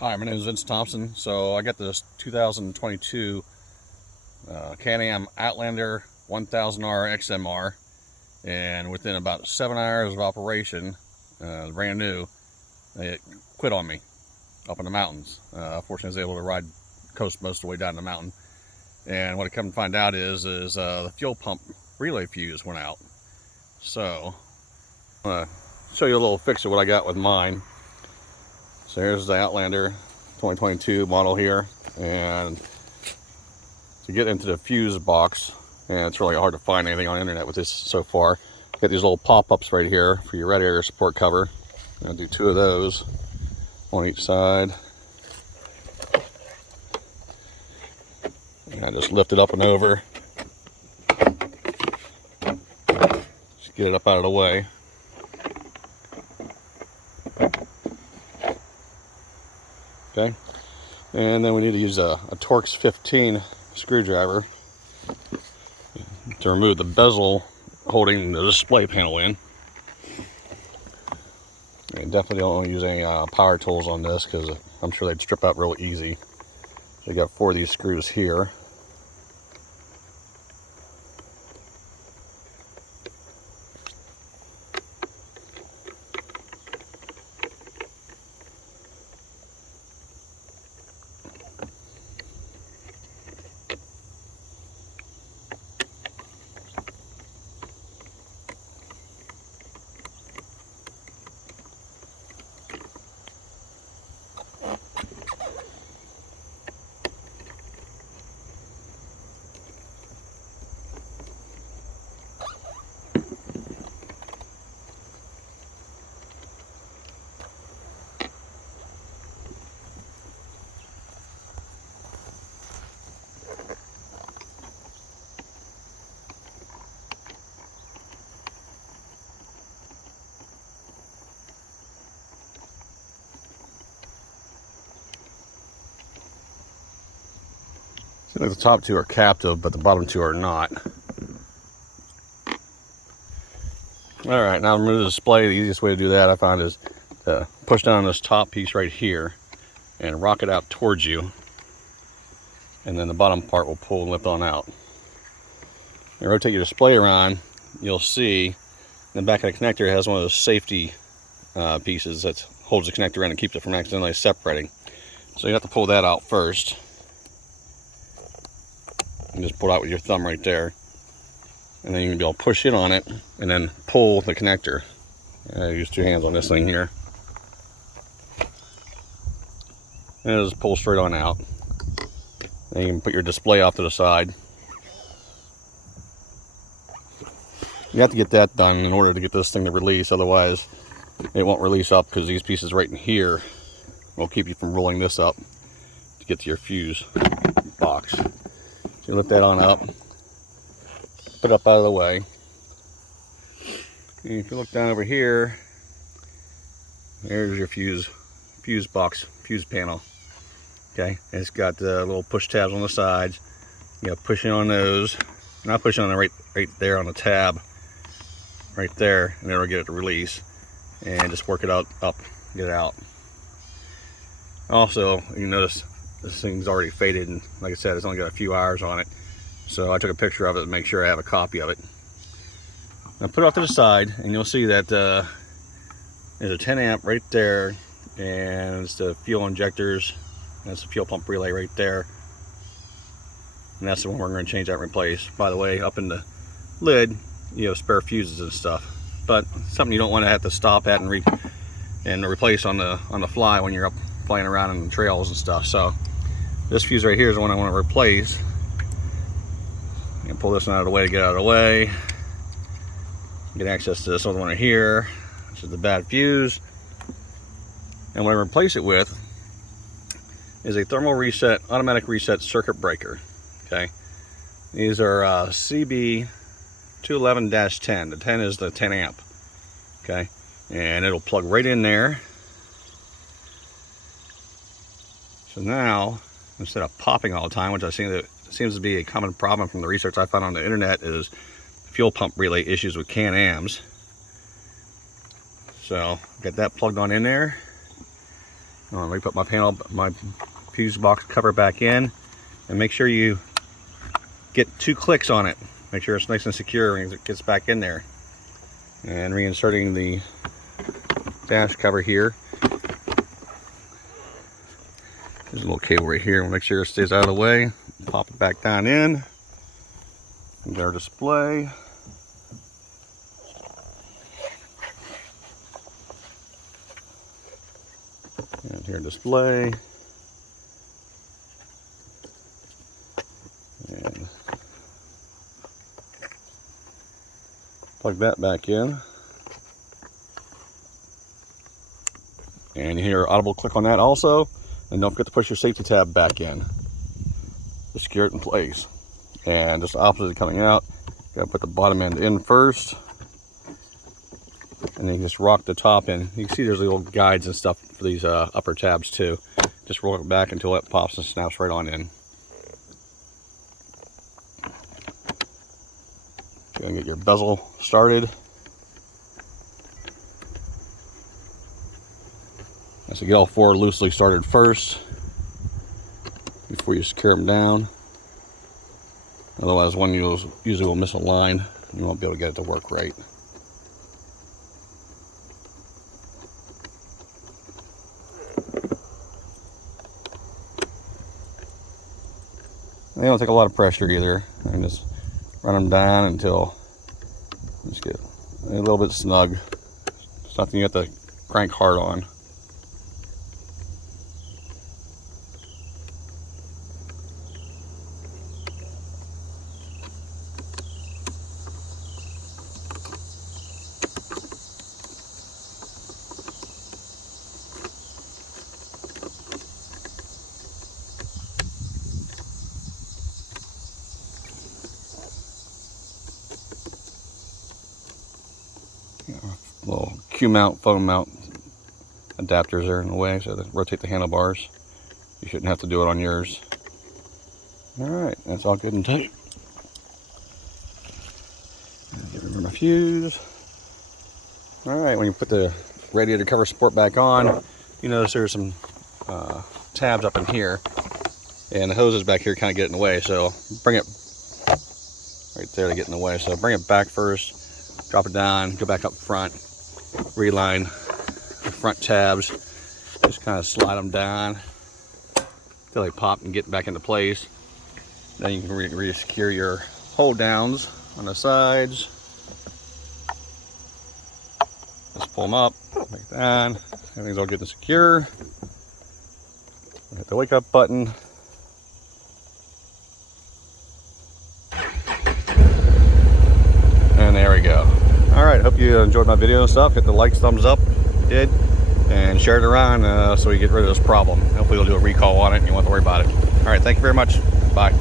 Hi, my name is Vince Thompson. So I got this 2022 Can Am Outlander 1000R XMR, and within about 7 hours of operation, brand new, it quit on me up in the mountains. Fortunately, I was able to ride coast most of the way down the mountain. And what I come to find out is the fuel pump relay fuse went out. So I'm gonna show you a little fix of what I got with mine. So here's the Outlander 2022 model here, and to get into the fuse box, and it's really hard to find anything on the internet with this so far. Got these little pop-ups right here for your red area support cover. I'll do 2 of those on each side. And I just lift it up and over. Just get it up out of the way. Okay, and then we need to use a Torx 15 screwdriver to remove the bezel holding the display panel in. And definitely don't use any power tools on this because I'm sure they'd strip out real easy. So you got 4 of these screws here. The top 2 are captive, but the bottom 2 are not. Alright, now to remove the display, the easiest way to do that I found is to push down this top piece right here and rock it out towards you. And then the bottom part will pull and lift on out. And rotate your display around, you'll see in the back of the connector it has one of those safety pieces that holds the connector in and keeps it from accidentally separating. So you have to pull that out first. And just pull it out with your thumb right there, and then you can be able to push in on it and then pull the connector. I use 2 hands on this thing here, and it'll just pull straight on out. Then you can put your display off to the side. You have to get that done in order to get this thing to release, otherwise it won't release up, because these pieces right in here will keep you from rolling this up to get to your fuse box. So you lift that on up, put it up out of the way. And if you look down over here, there's your fuse box, fuse panel. Okay, and it's got the little push tabs on the sides. You got pushing on those. Not pushing on it right there on the tab, right there, and it'll get it to release. And just work it out, get it out. Also, you notice this thing's already faded, and like I said, it's only got a few hours on it. So I took a picture of it to make sure I have a copy of it. Now put it off to the side, and you'll see that there's a 10 amp right there, and it's the fuel injectors. That's the fuel pump relay right there. And that's the one we're going to change out and replace. By the way, up in the lid, you have spare fuses and stuff. But something you don't want to have to stop at and replace on the fly when you're up playing around in the trails and stuff. So this fuse right here is the one I want to replace. You can pull this one out of the way to get out of the way. Get access to this other one right here. This is the bad fuse. And what I replace it with is a thermal reset, automatic reset circuit breaker. Okay, these are CB 211-10. The 10 is the 10 amp. Okay, and it'll plug right in there. So now, instead of popping all the time, which I see that seems to be a common problem from the research I found on the internet, is fuel pump relay issues with Can Ams. So get that plugged on in there. Let me put my fuse box cover back in, and make sure you get 2 clicks on it. Make sure it's nice and secure when it gets back in there. And reinserting the dash cover here. There's a little cable right here. We'll make sure it stays out of the way. Pop it back down in. And our display. And here, display. And plug that back in. And you hear an audible click on that also. And don't forget to push your safety tab back in to secure it in place. And just the opposite of coming out, you gotta put the bottom end in first. And then you just rock the top in. You can see there's little guides and stuff for these upper tabs too. Just roll it back until it pops and snaps right on in. You're gonna get your bezel started. So get all 4 loosely started first before you secure them down. Otherwise, one usually will miss a line. You won't be able to get it to work right. They don't take a lot of pressure either. I can just run them down until just get a little bit snug. It's nothing you have to crank hard on. Little Q mount, phone mount adapters are in the way, so to rotate the handlebars. You shouldn't have to do it on yours. Alright, that's all good and tight. Get rid of my fuse. Alright, when you put the radiator cover support back on, you notice there's some tabs up in here, and the hoses back here kind of get in the way, so bring it right there to get in the way. So bring it back first, drop it down, go back up front, reline the front tabs, just kind of slide them down until they pop and get back into place. Then you can re-secure your hold downs on the sides. Just pull them up, like that. Everything's all good and secure. Hit the wake up button. And there we go. Alright, hope you enjoyed my video and stuff. Hit the like, thumbs up if you did. And share it around so we get rid of this problem. Hopefully we'll do a recall on it and you won't have to worry about it. Alright, thank you very much. Bye.